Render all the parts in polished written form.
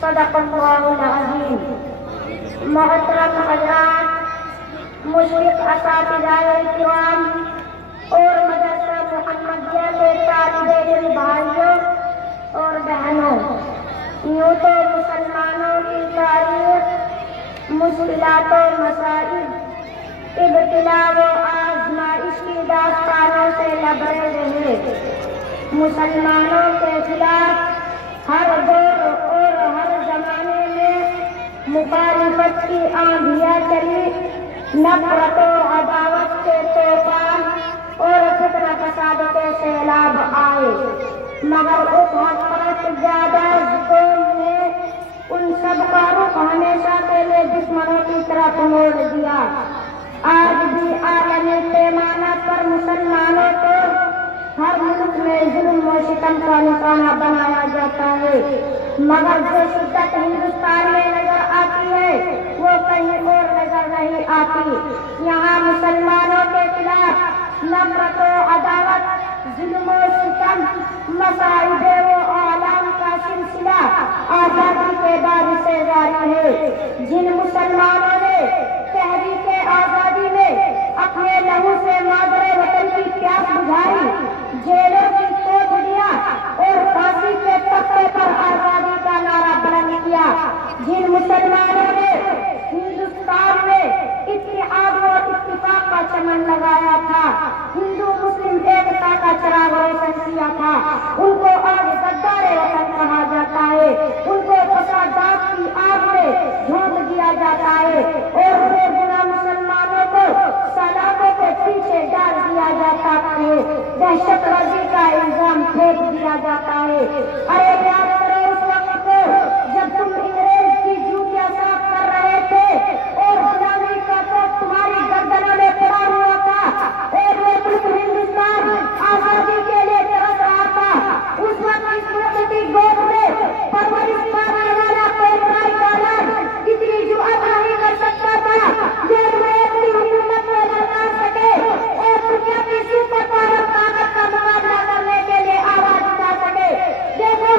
सदक़ल्लाहुल अज़ीम। मोहतरम हज़रात, मुशरिक असातिज़ाए किराम और मदरसा मुहम्मदिया के तालिबे इल्म भाइयों और बहनों, यूँ तो मुसलमानों की तारीख मुश्किलात और मसाइब, इब्तिला व आज़माइश की दास्तानों से लबरेज है। मुसलमानों के खिलाफ हर दौर और हर जमाने में मुखालिफत की आंधियाँ चली, नफरत और अदावत के तूफान और फितना फसाद के सैलाब आए, मगर उस हक़ ज्यादा कौम ने उन सब का रुख हमेशा के लिए दुश्मनों की तरफ मोड़ दिया। आज भी आलमी पैमाना पर मुसलमानों को हर मुल्क में जुल्म और सितम का निशाना बनाया जाता है, मगर जो शिद्दत हिंदुस्तान में नजर आती है वो कहीं और नजर नहीं आती। यहाँ मुसलमानों के खिलाफ नफरत और अदावत, जुल्म और सितम, मसाइब व आलाम का सिलसिला आजादी के बाद से जारी है। जिन मुसलमानों ने तहरीक आजादी में अपने लहू से मादरे वतन की प्यास बुझाई, जेलों की तोड़ दिया और फांसी के तख्ते पर आजादी का नारा बुलंद किया, जिन मुसलमानों ने हिंदुस्तान में इत्तेहाद और इत्तिफाक का चमन लगाया था, हिंदू मुस्लिम एकता का चिराग रोशन किया था, उनको आज गद्दारे वतन कहा जाता है, उनको फसादात की आग में झोंक दिया जाता है और बेगुनाह मुसलमानों को सलाखों के पीछे डाल दिया जाता है, दहशतगर्दी का इल्जाम फेंक दिया जाता है। अरे याद करो उस वक्त को जब तुम अंग्रेज की जूतियां साफ कर रहे थे और गुलामी का तो तुम्हारी गर्दनों में पड़ा हुआ था और वो मुल्क हिंदुस्तान आजादी के लिए तरस रहा था। उस वक्त इस मुल्क की गोद में परवरिश पाने वाला कोई भाई औलाद इतनी जुर्अत नहीं कर सकता था जो अंग्रेज की हुकूमत में लड़ा सके और दुनिया की सुपर पावर ताकत का मुकाबला करने के लिए आवाज उठा सके। देखो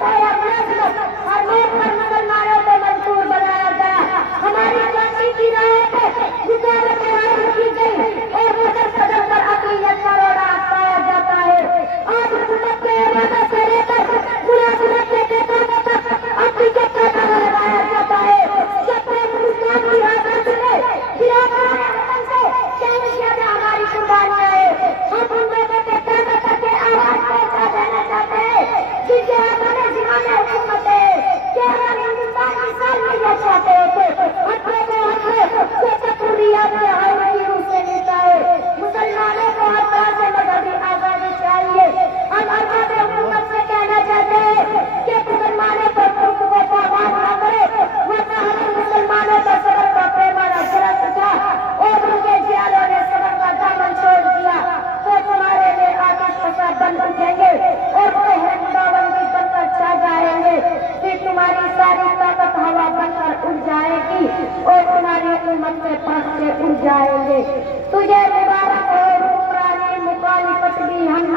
और मौत पर मुसलमानों को मजबूर बनाया गया। हमारी फांसी की राह पे रुकावट की गई और मगर सदन पर अक़लियत का रोड़ा पाया जाता है। आज हुकूमत के इरादा से लेकर मुलाजिमत के नेताओं तक अक़लियत का नारा लगाया जाता है। जब तक मुस्लिम की आजादी में गिरावट से चैन किया गया हमारी कुर्बानियां है। हम उन लोगों के ताकत के आवाज पहुंचा देना चाहते हैं जिनके हाथों में ज़िम्मेदार हुकूमत है कि अगर हिंदुस्तान की साल में यह चाहते होते हत्या को हत्या तकरीयात में हाल की रूप से मिलता है। मुसलमानों को हर तरह से मजहबी आजादी चाहिए। हम अरबाब हुकूमत से कहना चाहते हैं कि मुसलमानों पर मुल्क को बर्बाद न करे, वरना हमें मुसलमानों पर सबर का पैमाना गिरफ्त उठा और उनके जियालों ने सबर का दामन छोड़ दिया तो तुम्हारे लिए आकाश फसा बंद उठेंगे और बंदी बनकर छा जाएंगे। फिर तुम्हारी सारी ताकत हवा बनकर उड़ जाएगी और तुम्हारी उम्मत के पास से उड़ जाएंगे। तुझे